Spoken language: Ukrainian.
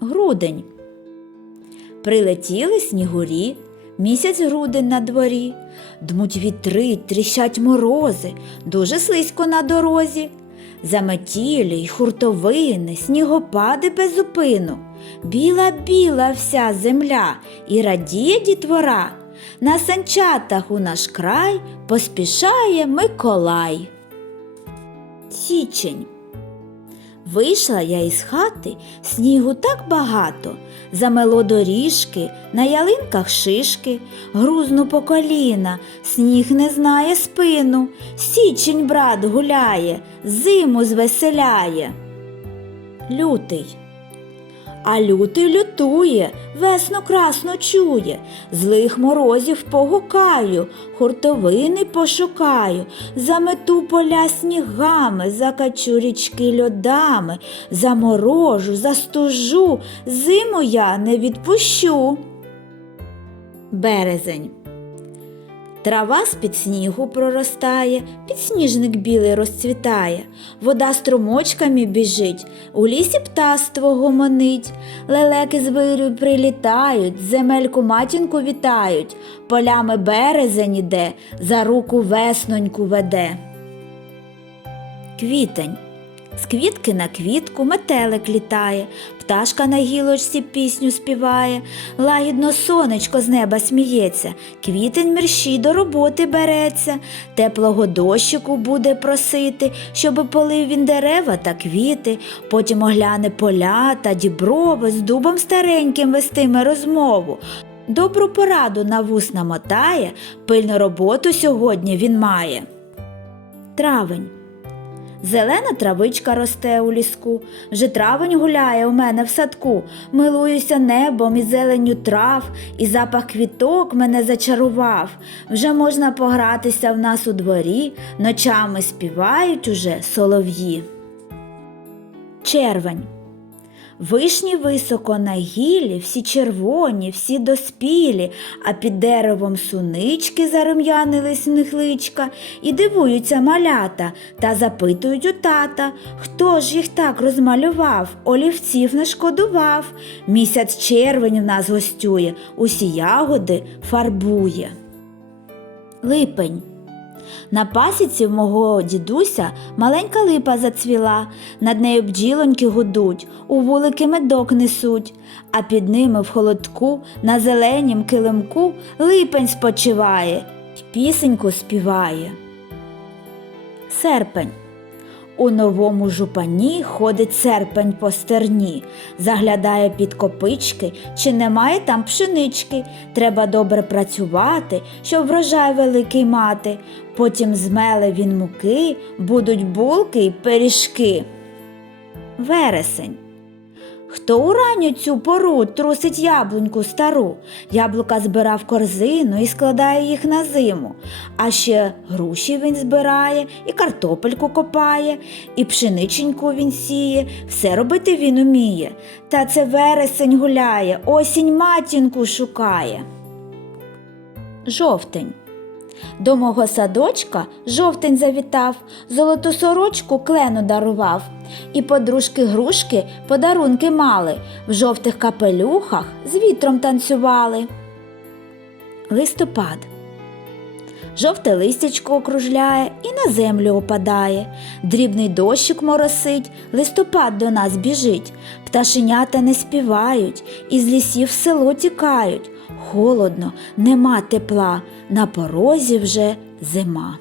Грудень. Прилетіли снігурі, місяць грудень на дворі. Дмуть вітри, тріщать морози, дуже слизько на дорозі. Заметілі й хуртовини, снігопади без зупину. Біла біла вся земля і радіє дітвора. На санчатах у наш край поспішає Миколай. Січень. Вийшла я із хати, снігу так багато, замело доріжки, на ялинках шишки, грузну по коліна, сніг не знає спину, січень брат гуляє, зиму звеселяє. Лютий. А лютий лютує, весну красно чує, злих морозів погукаю, хуртовини пошукаю, замету поля снігами, закачу річки льодами, заморожу, застужу, зиму я не відпущу. Березень. Трава з-під снігу проростає, підсніжник білий розцвітає, вода струмочками біжить, у лісі птаство гомонить, лелеки з вирю прилітають, земельку матінку вітають, полями березень іде, за руку весноньку веде. Квітень. З квітки на квітку метелик літає, пташка на гілочці пісню співає, лагідно сонечко з неба сміється, квітень мерщій до роботи береться, теплого дощику буде просити, щоби полив він дерева та квіти, потім огляне поля та діброви, з дубом стареньким вестиме розмову. Добру пораду на вус намотає, пильну роботу сьогодні він має. Травень. Зелена травичка росте у ліску, вже травень гуляє у мене в садку, милуюся небом і зеленню трав, і запах квіток мене зачарував. Вже можна погратися в нас у дворі, ночами співають уже солов'ї. Червень. Вишні високо на гіллі, всі червоні, всі доспілі, а під деревом сунички зарум'янились в них личка, і дивуються малята та запитують у тата, хто ж їх так розмалював, олівців не шкодував. Місяць червень в нас гостює, усі ягоди фарбує. Липень. На пасіці в мого дідуся маленька липа зацвіла, над нею бджілоньки гудуть, у вулики медок несуть, а під ними в холодку на зеленім килимку липень спочиває, пісеньку співає. Серпень. У новому жупані ходить серпень по стерні, заглядає під копички, чи немає там пшенички. Треба добре працювати, щоб врожай великий мати. Потім змеле він муки, будуть булки й пиріжки. Вересень. Хто у ранню цю пору трусить яблуньку стару, яблука збирав корзину і складає їх на зиму, а ще груші він збирає, і картопельку копає, і пшениченьку він сіє, все робити він уміє. Та це вересень гуляє, осінь матінку шукає. Жовтень. До мого садочка жовтень завітав, золоту сорочку клену дарував, і подружки грушки подарунки мали, в жовтих капелюхах з вітром танцювали. Листопад. Жовте листячко окружляє і на землю опадає. Дрібний дощик моросить, листопад до нас біжить. Пташенята не співають, із лісів в село тікають. Холодно, нема тепла, на порозі вже зима.